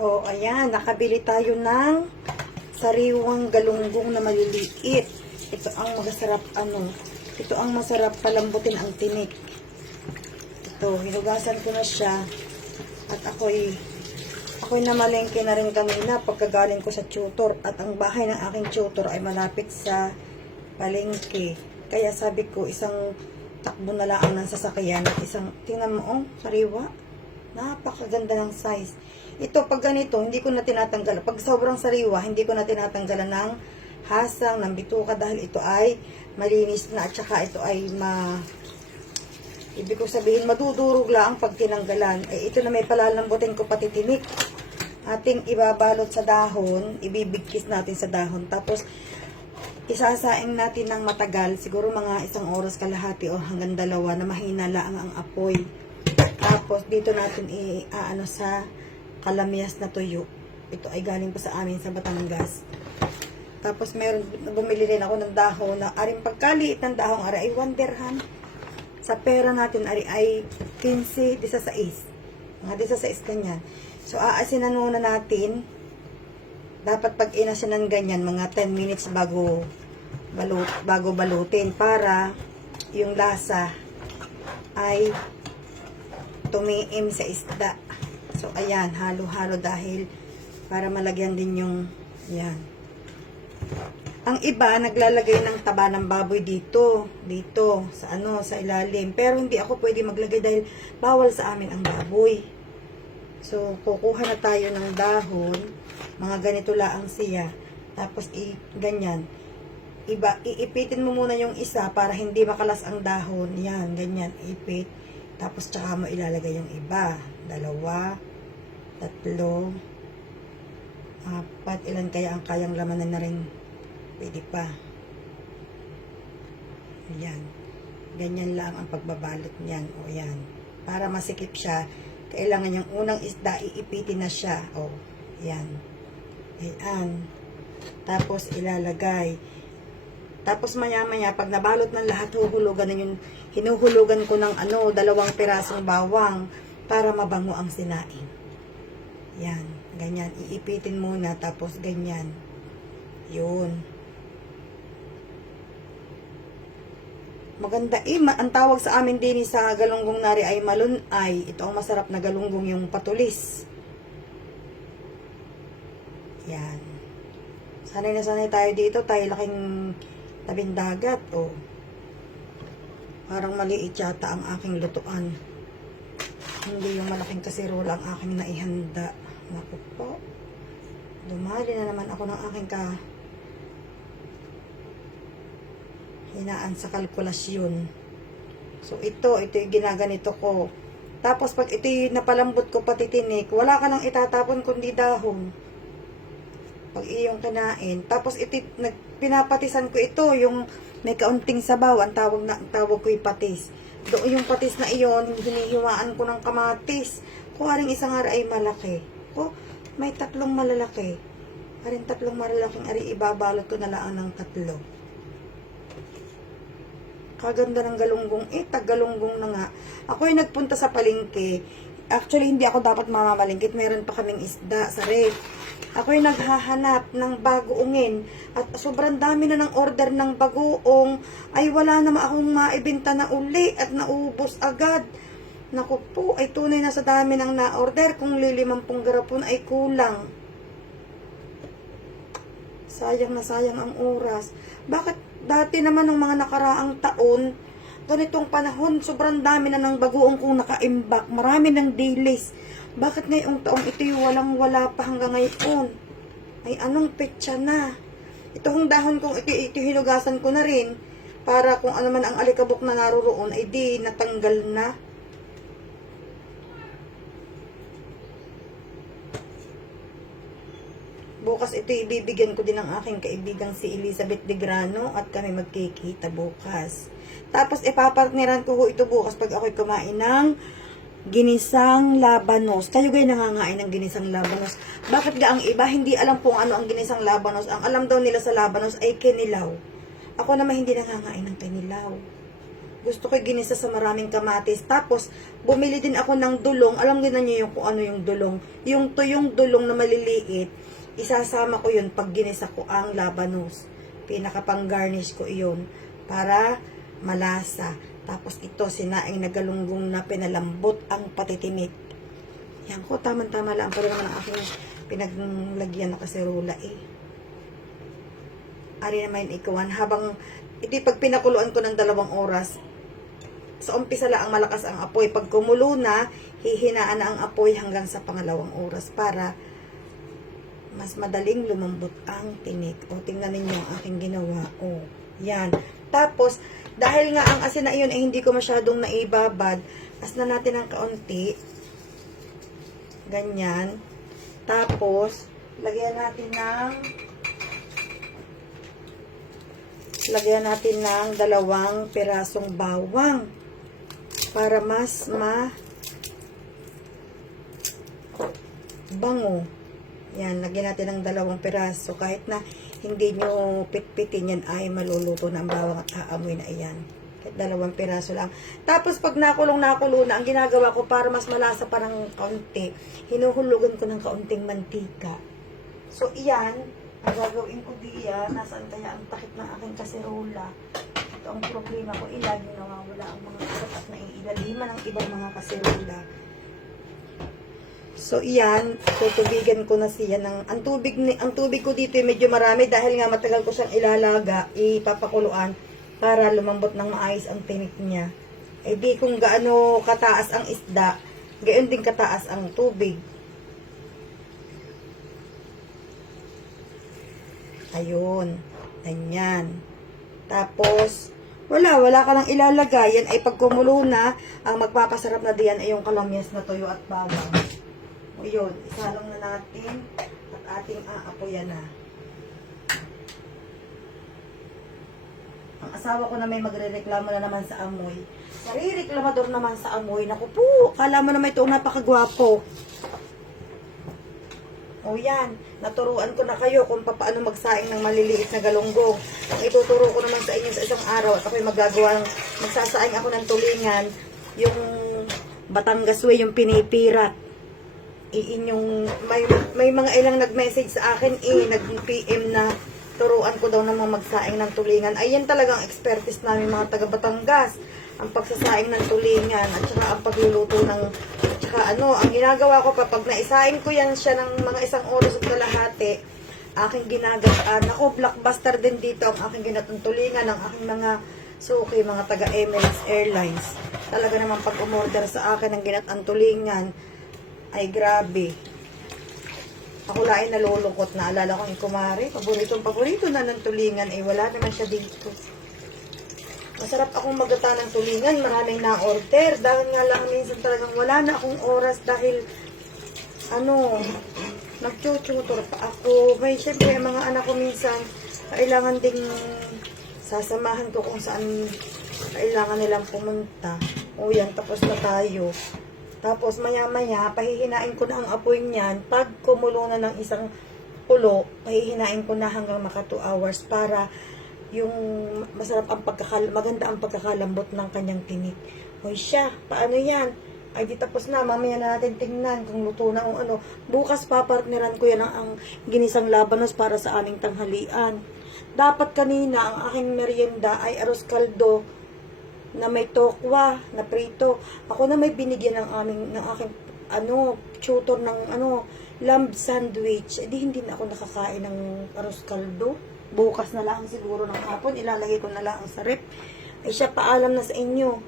O, ayan, nakabili tayo ng sariwang galunggong na maliliit. Ito ang masarap, ito ang masarap palambutin ang tinik. Ito, hinugasan ko na siya. At ako'y namalengke na rin kanina pagkagaling ko sa tutor. At ang bahay ng aking tutor ay malapit sa palengke. Kaya sabi ko, isang takbo na lang ang sasakyan. At isang, tingnan mo, sariwa. Napakaganda ng size. Ito, pag ganito, hindi ko na tinatanggal. Pag sobrang sariwa, hindi ko na tinatanggalan ng hasang, ng bituka, dahil ito ay malinis na, at saka ito ay ibig ko sabihin, madudurog lang pag tinanggalan. Ito na may palalambutin ko pati tinik. Ating ibabalot sa dahon, ibibigkis natin sa dahon. Tapos, isasaing natin ng matagal, siguro mga 1 oras kalahati o hanggang 2 na mahina lang ang apoy. Tapos, dito natin i-aano sa kalamyas na tuyo. Ito ay galing pa sa amin sa Batangas. Tapos bumili rin ako ng dahon na aring pagkaliit ng dahon ay 1 dirham. Sa pera natin ay 15, 16. Mga 16 ganyan. So aasinan muna natin. Dapat pag inasinan ganyan mga 10 minutes bago balutin para yung lasa ay tumiim sa isda. So, ayan, halo-halo dahil para malagyan din yung, yan. Ang iba, naglalagay ng taba ng baboy dito, sa ilalim. Pero hindi ako pwede maglagay dahil bawal sa amin ang baboy. So, kukuha na tayo ng dahon, mga ganito lang siya. Tapos, ganyan. Iipitin mo muna yung isa para hindi makalas ang dahon. Yan, ganyan, ipit. Tapos, tsaka mo ilalagay yung iba. 2, 3, 4, ilan kaya ang kayang lamanan na rin, pwede pa. Yan, ganyan lang ang pagbabalot niyan. O yan, para masikip siya, kailangan yung unang isda iipitin na siya. O yan, ayan. Tapos ilalagay. Tapos maya maya pag nabalot ng lahat, hinuhulugan ko ng 2 pirasong bawang para mabango ang sinaing. Yan, ganyan. Iipitin muna, tapos ganyan. Yun. Maganda. Ang tawag sa amin din sa galunggong nari ay malunay. Ito ang masarap na galunggong, yung patulis. Yan. Sanay na sanay tayo dito. Tayo laking tabing dagat. Oh. Parang maliit yata ang aking lutuan. Hindi yung malaking kasirola ang aking naihanda. Naku po. Dumali na naman ako ng aking hinaan sa kalkulasyon. So, ito yung ginaganito ko. Tapos, pag ito yung napalambot ko pati tinik, wala ka nang itatapon kundi dahon. Pag iyong kinain. Tapos, pinapatisan ko ito, yung may kaunting sabaw. Ang tawag ko yung patis. Doon yung patis na iyon, hinihiwaan ko ng kamatis. Kung haring isang ara ay malaki. O, may 3 malalaki. Haring 3 malalaking ari, ibabalot ko na lang ng 3. Kaganda ng galunggong. Tagalunggong na nga. Ako ay nagpunta sa palengke. Actually, hindi ako dapat mamamalingkit. Meron pa kaming isda sa ref. Ako ay naghahanap ng bagoongin. At sobrang dami na ng order ng bagoong. Ay wala naman akong maibenta na uli at naubos agad. Naku po, ay tunay na sa dami ng na-order. Kung 50 garapon ay kulang. Sayang na sayang ang oras. Bakit dati naman ng mga nakaraang taon, ganitong panahon, sobrang dami na ng bagoong kong nakaimbak. Marami ng dailies. Bakit ngayong taong ito'y walang-wala pa hanggang ngayon? Ay anong petsa na? Itong dahon kong ito hinugasan ko na rin para kung ano man ang alikabok na naroon ay di natanggal na. Bukas ito ibibigyan ko din ng aking kaibigang si Elizabeth de Grano at kami magkikita bukas. Tapos ipapartneran ko ito bukas pag ako'y kumain ng ginisang labanos. Kayo guys nangangain ng ginisang labanos. Bakit ga ang iba hindi alam kung ano ang ginisang labanos? Ang alam daw nila sa labanos ay kinilaw. Ako naman hindi nangangain ng kinilaw. Gusto ko ginisa sa maraming kamatis. Tapos, bumili din ako ng dulong. Alam niyo yung kung ano yung dulong. Yung tuyong dulong na maliliit, isasama ko yun pag ginisa ko ang labanos. Pinakapang-garnish ko yun para malasa. Tapos ito, sinaing na galunggong na pinalambot ang patitimit. Yan ko, tama-tama lang pa rin naman ang aking pinaglagyan na kaserula eh. Ari naman ikuan. Habang, ito pag pinakuluan ko ng 2 oras, sa umpisa lang ang malakas ang apoy. Pag kumulo na, hihinaan na ang apoy hanggang sa pangalawang oras para mas madaling lumambot ang tinik. O, tingnan ninyo ang aking ginawa. O, yan. Tapos, dahil nga ang asin na iyon ay hindi ko masyadong naibabad, as na natin ng kaunti. Ganyan. Tapos, lagyan natin ng 2 pirasong bawang para mas bango. Yan, lagyan natin ng 2 piraso. Kahit na hindi nyo pitpitin yan ay maluluto na ang bawang at aamoy na iyan. Kahit 2 piraso lang. Tapos pag nakulo na, ang ginagawa ko para mas malasa pa ng kaunti, hinuhulugan ko ng kaunting mantika. So, iyan, ang gagawin ko diya, nasaan kaya ang takip ng aking kaserola. Ito ang problema ko, lagi nawawala ang mga takip at naiilaliman ng ibang mga kaserola. So, iyan, tutubigan ko na siya ng, ang tubig ko dito ay medyo marami dahil nga matagal ko siyang ilalaga, ipapakuluan para lumambot ng maayos ang tinik niya. Eh di kung gaano kataas ang isda, gayon din kataas ang tubig. Ayun. Ganyan. Tapos, wala ka lang ilalagay. Yan ay pagkumulo na, ang magpapasarap na diyan ay yung kalamyas na tuyo at bawang. O yun, isalong na natin at ating aapoyan na. Ang asawa ko na may magre-reklamo na naman sa amoy. Sarireklamador naman sa amoy. Naku po, kala mo naman itong napakagwapo. O yan, naturuan ko na kayo kung paano magsaing ng maliliit na galunggong. Ang ituturo ko naman sa inyo sa isang araw at ako'y magsasaing ako ng tulingan, yung Batangas Way, yung pinipirat. May mga ilang nag-message sa akin, nag-PM na turuan ko daw naman magsaing ng tulingan. Ayan talagang expertise namin mga taga Batangas. Ang pagsasaing ng tulingan at saka ang pagluluto ng ang ginagawa ko kapag naisaing ko yan siya ng mga 1 oras at kalahati, aking ginagataan. Ako, blockbuster din dito ang aking ginatutulingan ng aking mga suki, mga taga Emirates Airlines. Talaga naman pag umorder sa akin ng ginatutulingan, ay grabe. Ako lain nalulungkot, naalala ko yung kumari, paborito na ng tulingan, wala naman siya dito. Masarap akong magata ng tulingan, maraming na-order. Dahil nga lang minsan talagang wala na akong oras dahil, nagchuchutor pa ako. May syempre, mga anak ko minsan, kailangan ding sasamahan ko kung saan kailangan nilang pumunta. O yan, tapos na tayo. Tapos maya-maya, pahihinain ko na ang apoy niyan. Pag kumulo na ng 1 kulo, pahihinain ko na hanggang maka 2 hours para yung maganda ang pagkakalambot ng kanyang tinik. Hoy siya, paano yan? Ay di tapos na, mamaya na natin tingnan kung luto na o ano. Bukas papartneran ko yan ang ginisang labanos para sa aming tanghalian. Dapat kanina ang aking merienda ay arroz caldo na may tokwa, na prito. Ako na may binigyan ng aking tutor ng lamb sandwich. Di hindi na ako nakakain ng arroz caldo. Bukas na lang siguro ng hapon, ilalagay ko na lang sa rep. Ay siya, paalam na sa inyo.